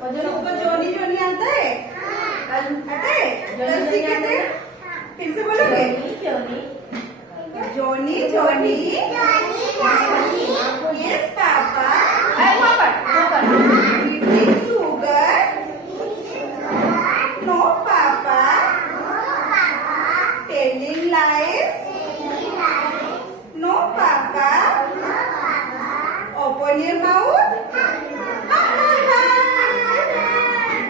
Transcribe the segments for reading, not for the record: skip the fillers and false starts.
सबको जोनी जोनी आता है? आता है? जल्दी कहते हैं। फिर से बोलोगे? Johnny Johnny yes papa eating sugar no papa telling lies no papa open your mouth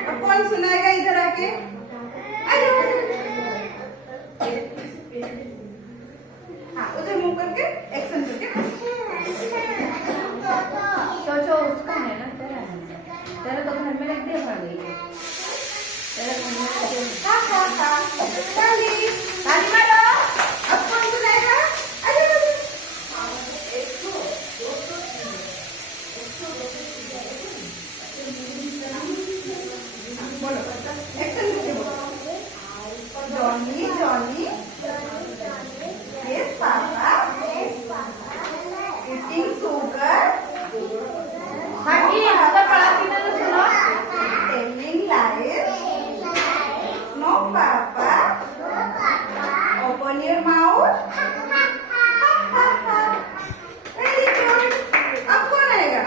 अब कौन सुनाएगा इधर आके हाँ उधर मुंह करके एक्शन करके जो उसका है ना तेरा तो घर में रख दिया पड़ गई तेरा घर में रख दिया हाँ हाँ हाँ ताली ताली मारो अब कौन सुनाएगा अरे बोलो एक्शन करके बोलो Johnny Johnny yes papa eating sugar बाकी अगर पढ़ा कि ना सुनो telling lies no papa open your mouth very good अब कौन आएगा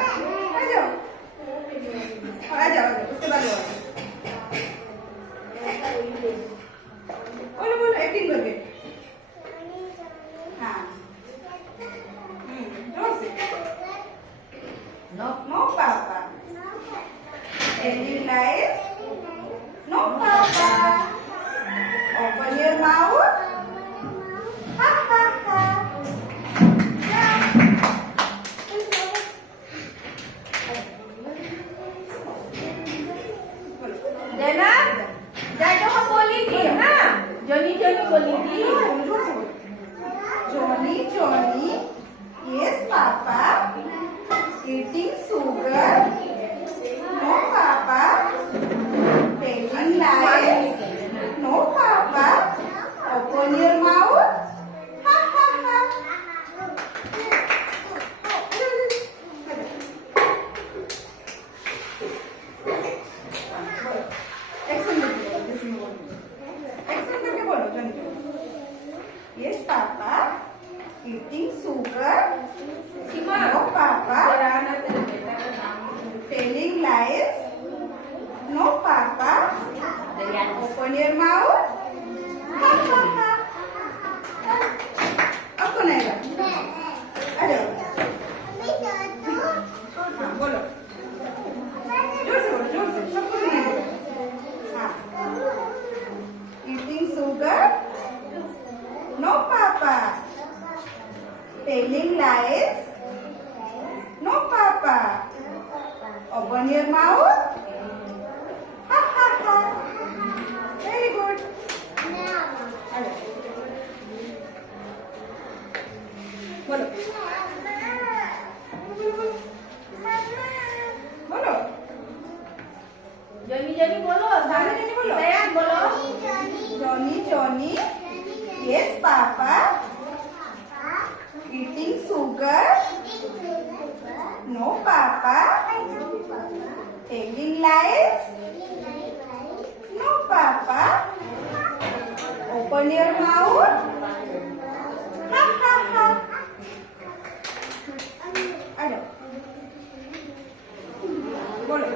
आ जाओ उसके बाद बोलो बोलो एक्टिंग करके हाँ जोर से no papa telling lies no papa open your mouth ha ha ha देना जाके हम बोली थी ना जोनी जोनी बोली थी Johnny Johnny yes papa eating sugar no papa telling lies no papa open your mouth ha ha ha action करके बोलो Johnny yes papa eating sugar no papa telling lies no papa open your mouth ha ha ha अब कौन आएगा आ जाओ हाँ बोलो जोर से सबको सुनाएगा हाँ eating sugar no papa telling lies no papa open your mouth ha ha ha very good बोलो बोलो जोनी जोनी बोलो सारे जने बोलो तैयार बोलो Johnny Johnny yes papa eating sugar no papa telling lies no papa open your mouth ha ha ha आ जाओ बोलो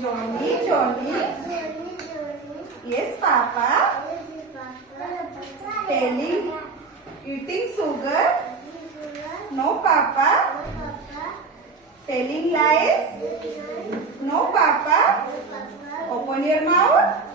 Johnny Johnny yes papa telling eating sugar no papa telling lies no papa open your mouth